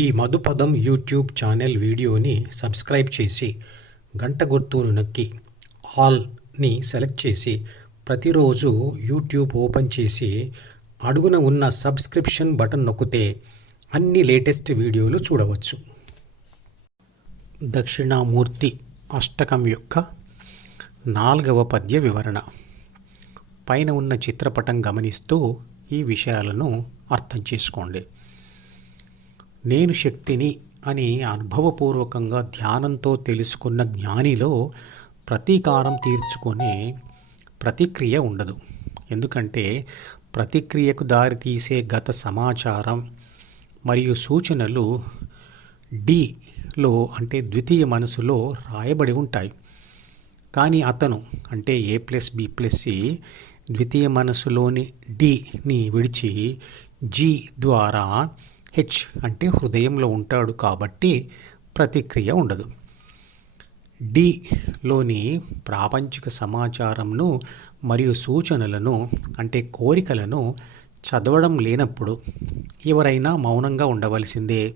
ఈ Madhupadam YouTube channel వీడియోని subscribe చేసి గంట గుర్తును నొక్కి ఆల్ని సెలెక్ట్ చేసి ప్రతిరోజు యూట్యూబ్ ఓపెన్ చేసి అడుగున ఉన్న సబ్స్క్రిప్షన్ బటన్ నొక్కితే అన్ని లేటెస్ట్ వీడియోలు చూడవచ్చు. దక్షిణామూర్తి అష్టకం యొక్క నాలుగవ పద్య వివరణ. పైన ఉన్న చిత్రపటం గమనిస్తూ ఈ విషయాలను అర్థం చేసుకోండి. నేను శక్తిని అని అనుభవపూర్వకంగా ధ్యానంతో తెలుసుకున్న జ్ఞానిలో ప్రతీకారం తీర్చుకునే ప్రతిక్రియ ఉండదు. ఎందుకంటే ప్రతిక్రియకు దారితీసే గత సమాచారం మరియు సూచనలు డిలో అంటే ద్వితీయ మనసులో రాయబడి ఉంటాయి. కానీ అతను అంటే A plus B plus C ద్వితీయ మనసులోని డిని విడిచి జి ద్వారా హెచ్ అంటే హృదయంలో ఉంటాడు కాబట్టి ప్రతిక్రియ ఉండదు. డిలోని ప్రాపంచిక సమాచారంను మరియు సూచనలను అంటే కోరికలను చదవడం లేనప్పుడు ఎవరైనా మౌనంగా ఉండవలసిందే.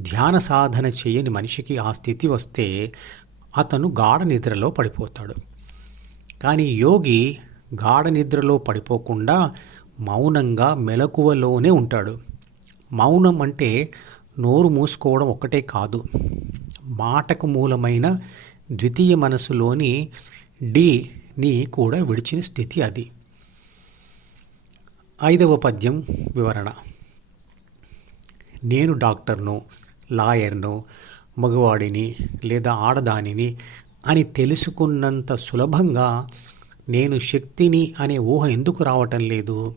ధ్యాన సాధన చేయని మనిషికి ఆ స్థితి వస్తే అతను గాఢ నిద్రలో పడిపోతాడు. కానీ యోగి గాఢ నిద్రలో పడిపోకుండా మౌనంగా మెలకువలోనే ఉంటాడు. మౌనం అంటే నోరు మూసుకోవడం ఒక్కటే కాదు. మాటకు మూలమైన ద్వితీయ మనసులోని డిని కూడా విడిచిన స్థితి అది. ఐదవ పద్యం వివరణ. నేను డాక్టర్ను లాయర్ను మగవాడిని లేదా ఆడదానిని అని తెలుసుకున్నంత సులభంగా నేను శక్తిని అనే ఊహ ఎందుకు రావటం లేదు?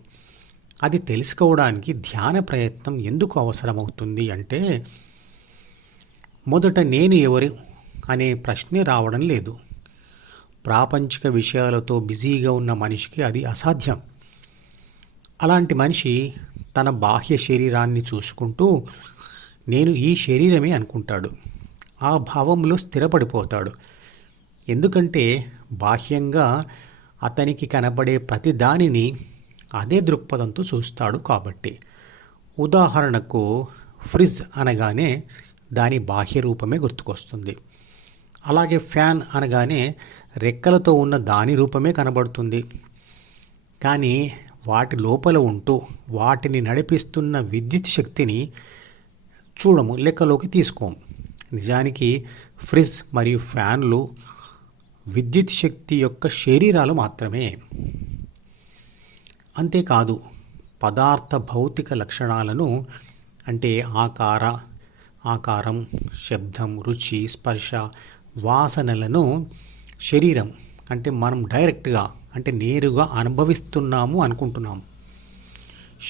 అది తెలుసుకోవడానికి ధ్యాన ప్రయత్నం ఎందుకు అవసరమవుతుంది అంటే మొదట నేను ఎవరు అనే ప్రశ్నే రావడం లేదు. ప్రాపంచిక విషయాలతో బిజీగా ఉన్న మనిషికి అది అసాధ్యం. అలాంటి మనిషి తన బాహ్య శరీరాన్ని చూసుకుంటూ నేను ఈ శరీరమే అనుకుంటాడు. ఆ భావంలో స్థిరపడిపోతాడు. ఎందుకంటే బాహ్యంగా అతనికి కనబడే ప్రతి దానిని అదే దృక్పథంతో చూస్తాడు కాబట్టి. ఉదాహరణకు ఫ్రిజ్ అనగానే దాని బాహ్య రూపమే గుర్తుకొస్తుంది. అలాగే ఫ్యాన్ అనగానే రెక్కలతో ఉన్న దాని రూపమే కనబడుతుంది. కానీ వాటి లోపల ఉంటూ వాటిని నడిపిస్తున్న విద్యుత్ శక్తిని చూడము లెక్కలోకి తీసుకోము. నిజానికి ఫ్రిజ్ మరియు ఫ్యాన్లు విద్యుత్ శక్తి యొక్క శరీరాలు మాత్రమే. అంతేకాదు పదార్థ భౌతిక లక్షణాలను అంటే ఆకార ఆకారం శబ్దం రుచి స్పర్శ వాసనలను శరీరం అంటే మనం డైరెక్ట్గా అంటే నేరుగా అనుభవిస్తున్నాము అనుకుంటున్నాము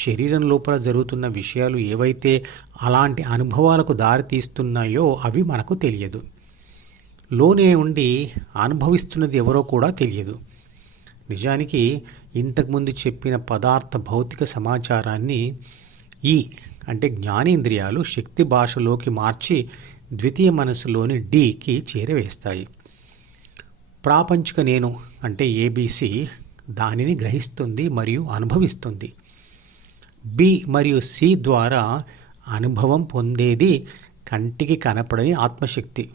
శరీరం లోపల జరుగుతున్న విషయాలు ఏవైతే అలాంటి అనుభవాలకు దారితీస్తున్నాయో అవి మనకు తెలియదు. లోనే ఉండి అనుభవిస్తున్నది ఎవరో కూడా తెలియదు. నిజానికి ఇంతకుముందు చెప్పిన పదార్థ భౌతిక సమాచారాన్ని ఈ అంటే జ్ఞానేంద్రియాలు శక్తి భాషలోకి మార్చి ద్వితీయ మనసులోని డికి చేరవేస్తాయి. ప్రాపంచిక నేను అంటే ఏబీసీ దానిని గ్రహిస్తుంది మరియు అనుభవిస్తుంది. బి మరియు సి ద్వారా అనుభవం పొందేది కంటికి కనపడని ఆత్మశక్తి.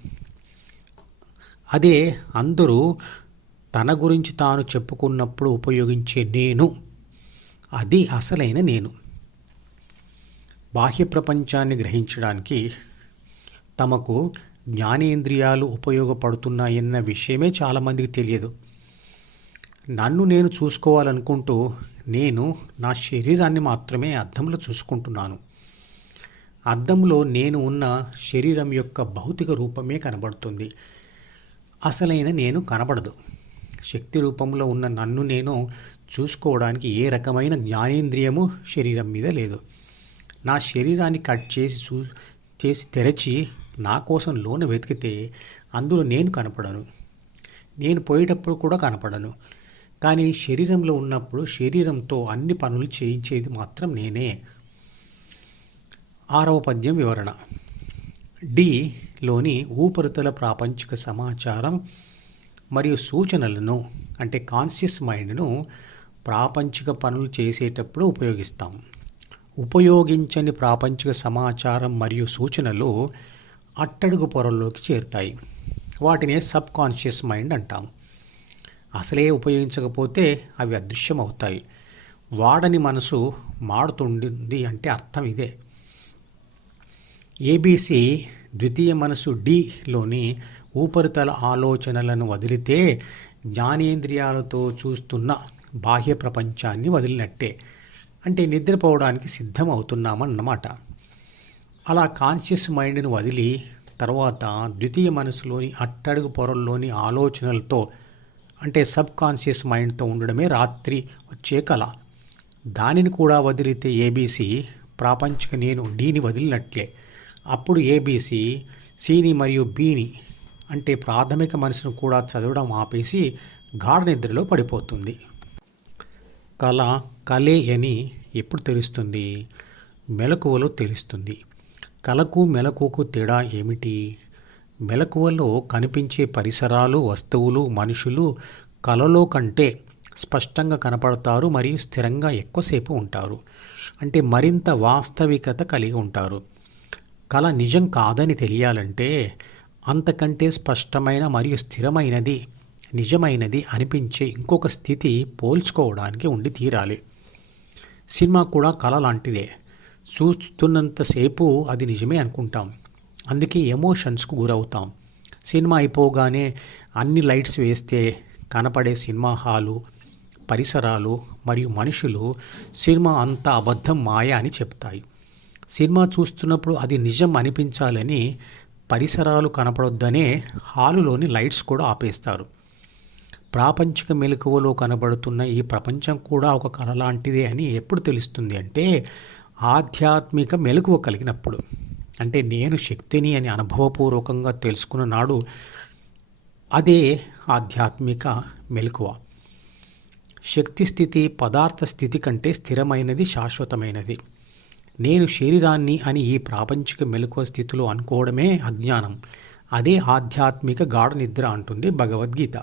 అదే అందరూ తన గురించి తాను చెప్పుకున్నప్పుడు ఉపయోగించే నేను అది అసలైన నేను. బాహ్య ప్రపంచాన్ని గ్రహించడానికి తమకు జ్ఞానేంద్రియాలు ఉపయోగపడుతున్నాయన్న విషయమే చాలామందికి తెలియదు. నన్ను నేను చూసుకోవాలనుకుంటూ నేను నా శరీరాన్ని మాత్రమే అద్దంలో చూసుకుంటున్నాను. అద్దంలో నేను ఉన్న శరీరం యొక్క భౌతిక రూపమే కనబడుతుంది. అసలైన నేను కనబడదు. శక్తి రూపంలో ఉన్న నన్ను నేను చూసుకోవడానికి ఏ రకమైన జ్ఞానేంద్రియము శరీరం మీద లేదు. నా శరీరాన్ని కట్ చేసి చూ చేసి తెరచి నా కోసం లోన వెతికితే అందులో నేను కనపడను. నేను పోయేటప్పుడు కూడా కనపడను. కానీ శరీరంలో ఉన్నప్పుడు శరీరంతో అన్ని పనులు చేయించేది మాత్రం నేనే. ఆరవ పద్యం వివరణ. డిలోని ఊపరితల ప్రాపంచిక సమాచారం మరియు సూచనలను అంటే కాన్షియస్ మైండ్ను ప్రాపంచిక పనులు చేసేటప్పుడు ఉపయోగిస్తాం. ఉపయోగించని ప్రాపంచిక సమాచారం మరియు సూచనలు అట్టడుగు పొరల్లోకి చేరుతాయి. వాటినే సబ్ కాన్షియస్ మైండ్ అంటాం. అసలే ఉపయోగించకపోతే అవి అదృశ్యమవుతాయి. వాడని మనసు మాడుతుంది అంటే అర్థం ఇదే. ఏబీసీ ద్వితీయ మనసు డిలోని ఉపరితల ఆలోచనలను వదిలితే జ్ఞానేంద్రియాలతో చూస్తున్న బాహ్య ప్రపంచాన్ని వదిలినట్టే. అంటే నిద్రపోవడానికి సిద్ధం అవుతున్నామన్నమాట అలా కాన్షియస్ మైండ్ని వదిలి తర్వాత ద్వితీయ మనసులోని అట్టడుగు పొరల్లోని ఆలోచనలతో అంటే సబ్ కాన్షియస్ మైండ్తో ఉండడమే రాత్రి వచ్చే కళ. దానిని కూడా వదిలితే ఏబీసీ ప్రాపంచిక నేను డీని వదిలినట్లే. అప్పుడు ఏబీసీ సిని మరియు బీని అంటే ప్రాథమిక మనసును కూడా చదవడం ఆపేసి గాఢ నిద్రలో పడిపోతుంది. కళ కలే అని ఎప్పుడు తెలుస్తుంది? మెలకువలో తెలుస్తుంది. కళకు మెలకువకు తేడా ఏమిటి? మెలకువలో కనిపించే పరిసరాలు వస్తువులు మనుషులు కలలో కంటే స్పష్టంగా కనపడతారు మరియు స్థిరంగా ఎక్కువసేపు ఉంటారు. అంటే మరింత వాస్తవికత కలిగి ఉంటారు. కళ నిజం కాదని తెలియాలంటే అంతకంటే స్పష్టమైన మరియు స్థిరమైనది నిజమైనది అనిపించే ఇంకొక స్థితి పోల్చుకోవడానికి ఉండి తీరాలి. సినిమా కూడా కళ లాంటిదే. చూస్తున్నంతసేపు అది నిజమే అనుకుంటాం. అందుకే ఎమోషన్స్కు గురవుతాం. సినిమా అయిపోగానే అన్ని లైట్స్ వేస్తే కనపడే సినిమా హాలు పరిసరాలు మరియు మనుషులు సినిమా అంతా అబద్ధం మాయ అని చెప్తాయి. సినిమా చూస్తున్నప్పుడు అది నిజం అనిపించాలని పరిసరాలు కనపడొద్దనే హాలులోని లైట్స్ కూడా ఆపేస్తారు. ప్రాపంచిక మెలకువలో కనబడుతున్న ఈ ప్రపంచం కూడా ఒక కళ లాంటిదే అని ఎప్పుడు తెలుస్తుంది అంటే ఆధ్యాత్మిక మెలకువ కలిగినప్పుడు. అంటే నేను శక్తిని అని అనుభవపూర్వకంగా తెలుసుకున్న నాడు అదే ఆధ్యాత్మిక మెలకువ. శక్తి స్థితి పదార్థ స్థితి కంటే స్థిరమైనది శాశ్వతమైనది. నేను శరీరాన్ని అని ఈ ప్రాపంచిక మెలకువ స్థితిలో అనుకోవడమే అజ్ఞానం. అదే ఆధ్యాత్మిక గాఢ నిద్ర అంటుంది భగవద్గీత.